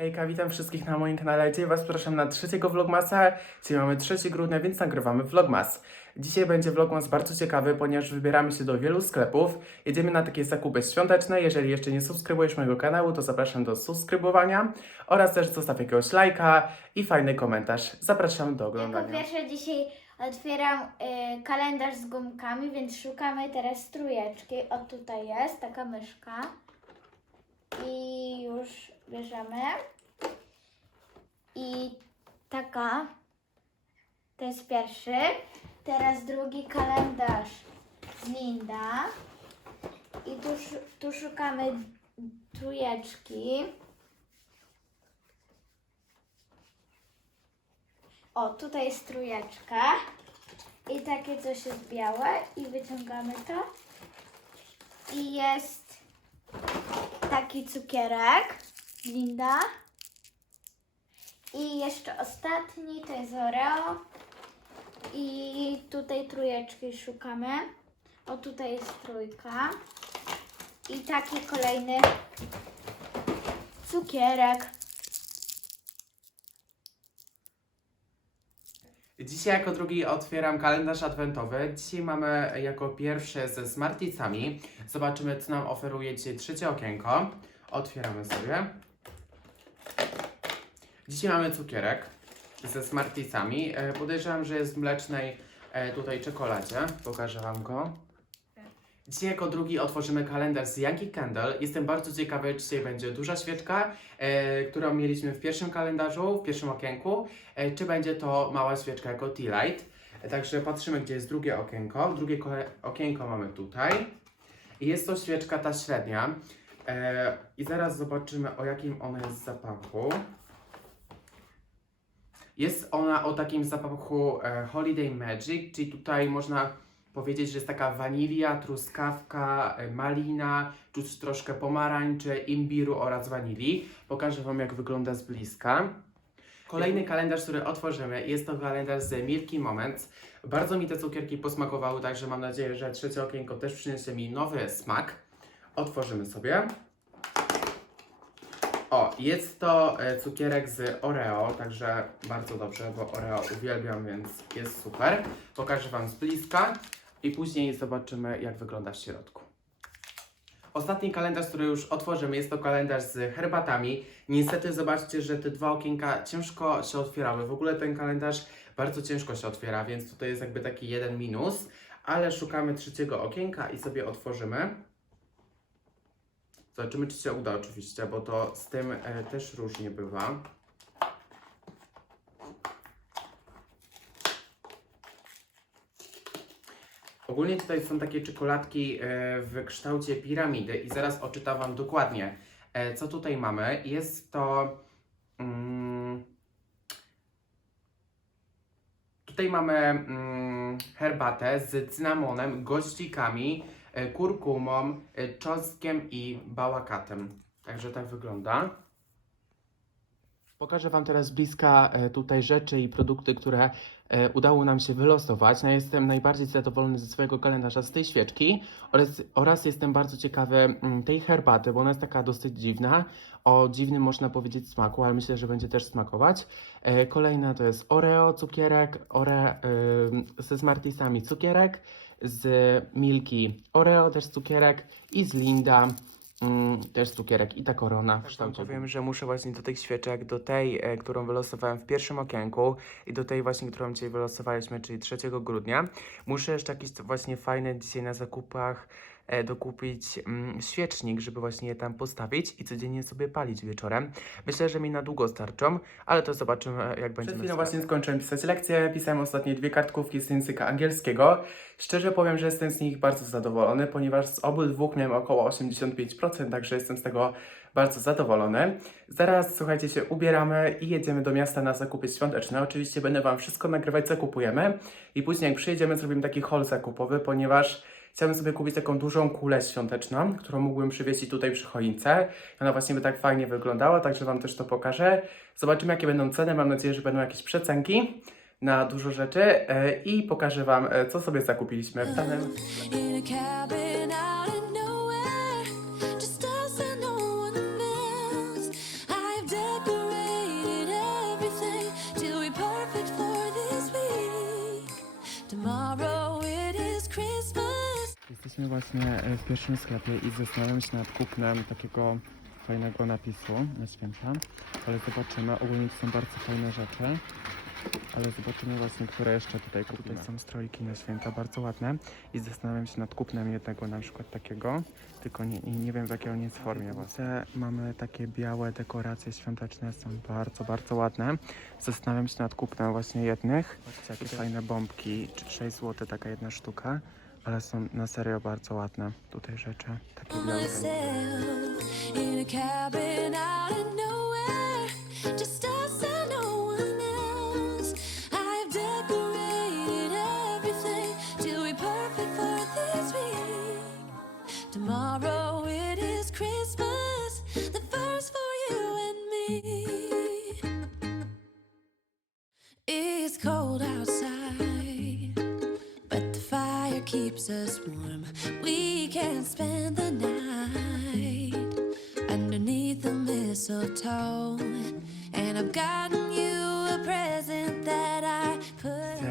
Hejka, witam wszystkich na moim kanale. Dzisiaj Was zapraszam na trzeciego vlogmasa. Dzisiaj mamy 3 grudnia, więc nagrywamy vlogmas. Dzisiaj będzie vlogmas bardzo ciekawy, ponieważ wybieramy się do wielu sklepów. Jedziemy na takie zakupy świąteczne. Jeżeli jeszcze nie subskrybujesz mojego kanału, to zapraszam do subskrybowania oraz też zostaw jakiegoś lajka i fajny komentarz. Zapraszam do Jako oglądania. pierwsze dzisiaj otwieram y, kalendarz z gumkami, więc szukamy teraz trójeczki. O tutaj jest taka myszka. I już bierzemy. I taka. To jest pierwszy. Teraz drugi kalendarz z Linda. I tu, tu szukamy trójeczki. O, tutaj jest trójeczka. I takie coś jest białe. I wyciągamy to. I jest taki cukierek. Linda. I jeszcze ostatni to jest Oreo. I tutaj trójeczki szukamy. O, tutaj jest trójka. I taki kolejny cukierek. Dzisiaj jako drugi otwieram kalendarz adwentowy. Dzisiaj mamy jako pierwsze ze Smarticami. Zobaczymy, co nam oferuje dzisiaj trzecie okienko. Otwieramy sobie. Dzisiaj mamy cukierek ze Smarticami. E, Podejrzewam, że jest w mlecznej e, tutaj czekoladzie. Pokażę Wam go. Dzisiaj jako drugi otworzymy kalendarz z Yankee Candle. Jestem bardzo ciekawy, czy dzisiaj będzie duża świeczka, e, którą mieliśmy w pierwszym kalendarzu, w pierwszym okienku, e, czy będzie to mała świeczka jako tea light. E, Także patrzymy, gdzie jest drugie okienko. Drugie okienko mamy tutaj. I jest to świeczka ta średnia. E, I zaraz zobaczymy, o jakim ona jest zapachu. Jest ona o takim zapachu e, Holiday Magic, czyli tutaj można powiedzieć, że jest taka wanilia, truskawka, e, malina, czuć troszkę pomarańczy, imbiru oraz wanilii. Pokażę Wam, jak wygląda z bliska. Kolejny kalendarz, który otworzymy, jest to kalendarz z Milky Moments. Bardzo mi te cukierki posmakowały, także mam nadzieję, że trzecie okienko też przyniesie mi nowy smak. Otworzymy sobie. O, jest to e, cukierek z Oreo, także bardzo dobrze, bo Oreo uwielbiam, więc jest super. Pokażę Wam z bliska i później zobaczymy, jak wygląda w środku. Ostatni kalendarz, który już otworzymy, jest to kalendarz z herbatami. Niestety zobaczcie, że te dwa okienka ciężko się otwierały. W ogóle ten kalendarz bardzo ciężko się otwiera, więc tutaj jest jakby taki jeden minus. Ale szukamy trzeciego okienka i sobie otworzymy. Zobaczymy, czy się uda oczywiście, bo to z tym e, też różnie bywa. Ogólnie tutaj są takie czekoladki e, w kształcie piramidy i zaraz odczytam Wam dokładnie, e, co tutaj mamy. Jest to... Mm, tutaj mamy mm, herbatę z cynamonem, goździkami, kurkumą, e, czosnkiem i bałakatem. Także tak wygląda. Pokażę Wam teraz bliska e, tutaj rzeczy i produkty, które e, udało nam się wylosować. No, jestem najbardziej zadowolony ze swojego kalendarza, z tej świeczki oraz, oraz jestem bardzo ciekawy mm, tej herbaty, bo ona jest taka dosyć dziwna. O dziwnym można powiedzieć smaku, ale myślę, że będzie też smakować. E, Kolejna to jest Oreo, cukierek, ore, y, ze Smartisami cukierek, z Milki Oreo też cukierek i z Linda Mm, też cukierek i ta korona w kształcie. Powiem, że muszę właśnie do tych świeczek, do tej, e, którą wylosowałem w pierwszym okienku i do tej właśnie, którą dzisiaj wylosowaliśmy, czyli 3 grudnia, muszę jeszcze jakiś właśnie fajny dzisiaj na zakupach dokupić mm, świecznik, żeby właśnie je tam postawić i codziennie sobie palić wieczorem. Myślę, że mi na długo starczą, ale to zobaczymy, jak będziemy Przed chwilą właśnie skończyłem pisać lekcję, pisałem ostatnie dwie kartkówki z języka angielskiego. Szczerze powiem, że jestem z nich bardzo zadowolony, ponieważ z obydwu miałem około 85%, także jestem z tego bardzo zadowolony. Zaraz, słuchajcie, się ubieramy i jedziemy do miasta na zakupy świąteczne. Oczywiście będę Wam wszystko nagrywać, co kupujemy i później jak przyjedziemy, zrobimy taki haul zakupowy, ponieważ chciałbym sobie kupić taką dużą kulę świąteczną, którą mógłbym przywiesić tutaj przy choince. Ona właśnie by tak fajnie wyglądała, także Wam też to pokażę. Zobaczymy, jakie będą ceny. Mam nadzieję, że będą jakieś przecenki na dużo rzeczy e, i pokażę Wam, e, co sobie zakupiliśmy w właśnie e, w pierwszym sklepie i zastanawiam się nad kupnem takiego fajnego napisu na święta, ale zobaczymy. Ogólnie to są bardzo fajne rzeczy, ale zobaczymy właśnie, które jeszcze tutaj kupimy. Tutaj są strojki na święta, bardzo ładne i zastanawiam się nad kupnem jednego na przykład takiego, tylko nie, nie nie wiem w jakiej on jest formie. Właśnie mamy takie białe dekoracje świąteczne, są bardzo, bardzo ładne. Zastanawiam się nad kupnem właśnie jednych. Patrzcie, jakie fajne bombki, czy 6 zł taka jedna sztuka. Ale są na serio bardzo ładne tutaj rzeczy, takie białe. no. Tomorrow it is Christmas, the first for you and me.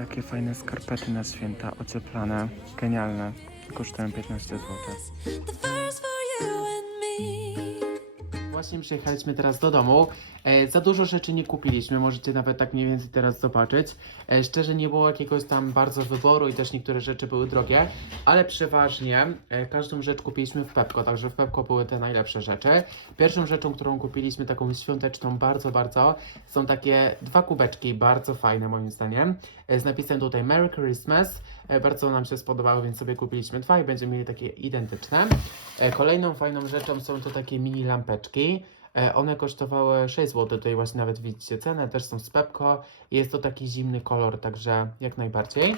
Jakie fajne skarpety na święta, ocieplane, genialne. Kosztują 15 zł. Właśnie przyjechaliśmy teraz do domu. E, za dużo rzeczy nie kupiliśmy, możecie nawet tak mniej więcej teraz zobaczyć. E, szczerze nie było jakiegoś tam bardzo wyboru i też niektóre rzeczy były drogie, ale przeważnie e, każdą rzecz kupiliśmy w Pepko, także w Pepko były te najlepsze rzeczy. Pierwszą rzeczą, którą kupiliśmy, taką świąteczną bardzo, bardzo, są takie dwa kubeczki, bardzo fajne moim zdaniem, e, z napisem tutaj Merry Christmas. E, Bardzo nam się spodobały, więc sobie kupiliśmy dwa i będziemy mieli takie identyczne. E, Kolejną fajną rzeczą są to takie mini lampeczki. E, One kosztowały 6 zł, tutaj właśnie nawet widzicie cenę, też są z Pepko. Jest to taki zimny kolor, także jak najbardziej.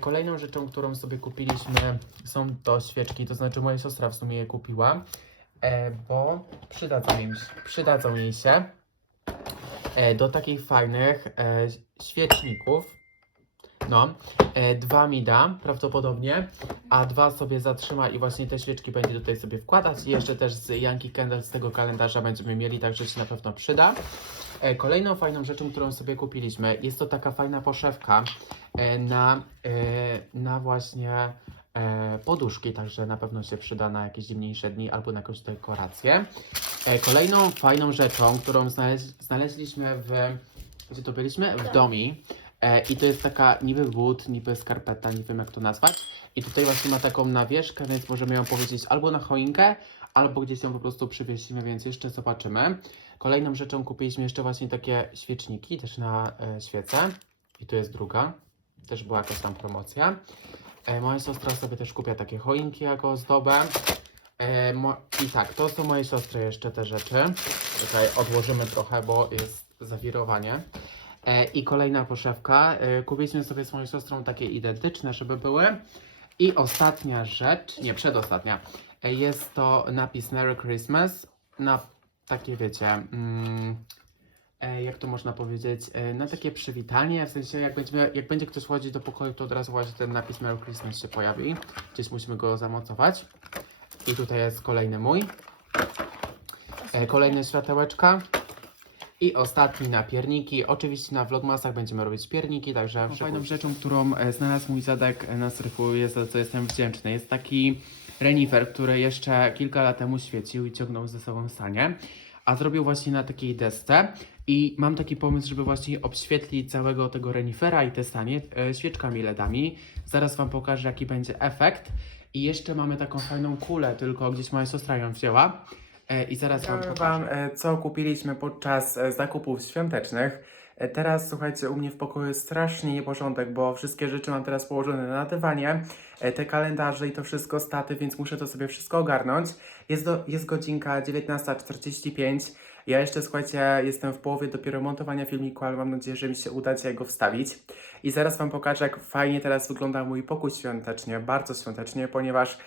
Kolejną rzeczą, którą sobie kupiliśmy są to świeczki, to znaczy moja siostra w sumie je kupiła, bo przydadzą jej, przydadzą jej się do takich fajnych świeczników. No, dwa mi da prawdopodobnie, a dwa sobie zatrzyma i właśnie te świeczki będzie tutaj sobie wkładać. I jeszcze też z Yankee Candle z tego kalendarza będziemy mieli, także się na pewno przyda. E, kolejną fajną rzeczą, którą sobie kupiliśmy, jest to taka fajna poszewka e, na, e, na właśnie e, poduszki, także na pewno się przyda na jakieś zimniejsze dni albo na jakąś dekorację. E, kolejną fajną rzeczą, którą znaleź, znaleźliśmy w... Gdzie to byliśmy? W domi. E, I to jest taka niby but, niby skarpeta, nie wiem jak to nazwać. I tutaj właśnie ma taką nawieszkę, więc możemy ją powiedzieć albo na choinkę, albo gdzieś ją po prostu przywiesimy, więc jeszcze zobaczymy. Kolejną rzeczą kupiliśmy jeszcze właśnie takie świeczniki, też na e, świece. I tu jest druga. Też była jakaś tam promocja. E, moja siostra sobie też kupia takie choinki jako ozdobę. E, I tak, to są moje siostry jeszcze te rzeczy. Tutaj odłożymy trochę, bo jest zawirowanie. E, I kolejna poszewka. E, kupiliśmy sobie z moją siostrą takie identyczne, żeby były. I ostatnia rzecz, nie, przedostatnia. E, jest to napis Merry Christmas na takie, wiecie, mm, jak to można powiedzieć, na takie przywitanie, w sensie jak, będziemy, jak będzie ktoś wchodzić do pokoju, to od razu właśnie ten napis Merry Christmas się pojawi. Gdzieś musimy go zamocować. I tutaj jest kolejny mój. Kolejne światełeczka. I ostatni na pierniki. Oczywiście na vlogmasach będziemy robić pierniki, także fajną rzeczą, którą e, znalazł mój zadek e, na strychu jest, za co jestem wdzięczny. Jest taki renifer, który jeszcze kilka lat temu świecił i ciągnął ze sobą sanie, a zrobił właśnie na takiej desce. I mam taki pomysł, żeby właśnie obświetlić całego tego renifera i te stanie e, świeczkami LEDami. Zaraz Wam pokażę, jaki będzie efekt. I jeszcze mamy taką fajną kulę, tylko gdzieś moja siostra ją wzięła. E, I zaraz Wam Powiem pokażę. Wam, e, co kupiliśmy podczas e, zakupów świątecznych. E, Teraz, słuchajcie, u mnie w pokoju jest strasznie nieporządek, bo wszystkie rzeczy mam teraz położone na dywanie, e, te kalendarze i to wszystko staty, więc muszę to sobie wszystko ogarnąć. Jest, do, jest godzinka 19.45. Ja jeszcze, słuchajcie, jestem w połowie dopiero montowania filmiku, ale mam nadzieję, że mi się uda dzisiaj go wstawić. I zaraz Wam pokażę, jak fajnie teraz wygląda mój pokój świątecznie, bardzo świątecznie, ponieważ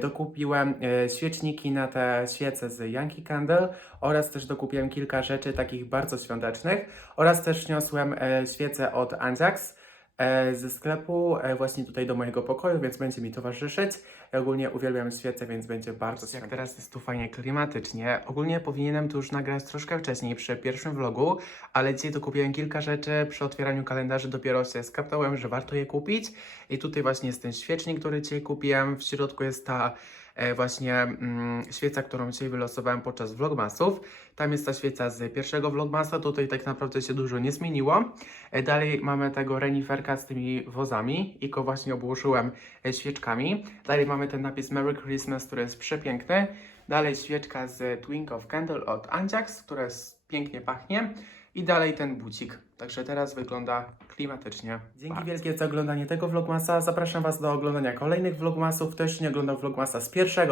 dokupiłem e, świeczniki na te świece z Yankee Candle oraz też dokupiłem kilka rzeczy takich bardzo świątecznych oraz też niosłem e, świece od Anjax e, ze sklepu e, właśnie tutaj do mojego pokoju, więc będzie mi towarzyszyć. Ja ogólnie uwielbiam świece, więc będzie bardzo Jak teraz jest tu fajnie klimatycznie. Ogólnie powinienem tu już nagrać troszkę wcześniej, przy pierwszym vlogu, ale dzisiaj dokupiłem kilka rzeczy. Przy otwieraniu kalendarzy dopiero się skapnąłem, że warto je kupić. I tutaj właśnie jest ten świecznik, który dzisiaj kupiłem. W środku jest ta e, właśnie mm, świeca, którą dzisiaj wylosowałem podczas vlogmasów. Tam jest ta świeca z pierwszego vlogmasa, tutaj tak naprawdę się dużo nie zmieniło. E, dalej mamy tego reniferka z tymi wozami i go właśnie obłożyłem e, świeczkami. Dalej mamy ten napis Merry Christmas, który jest przepiękny. Dalej świeczka z Twink of Candle od Anjax, która jest, pięknie pachnie. I dalej ten bucik. Także teraz wygląda klimatycznie. Dzięki Bardzo. wielkie za oglądanie tego vlogmasa. Zapraszam Was do oglądania kolejnych vlogmasów. Kto jeszcze nie oglądał vlogmasa z 1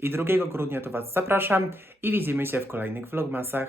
i 2 grudnia, to Was zapraszam i widzimy się w kolejnych vlogmasach.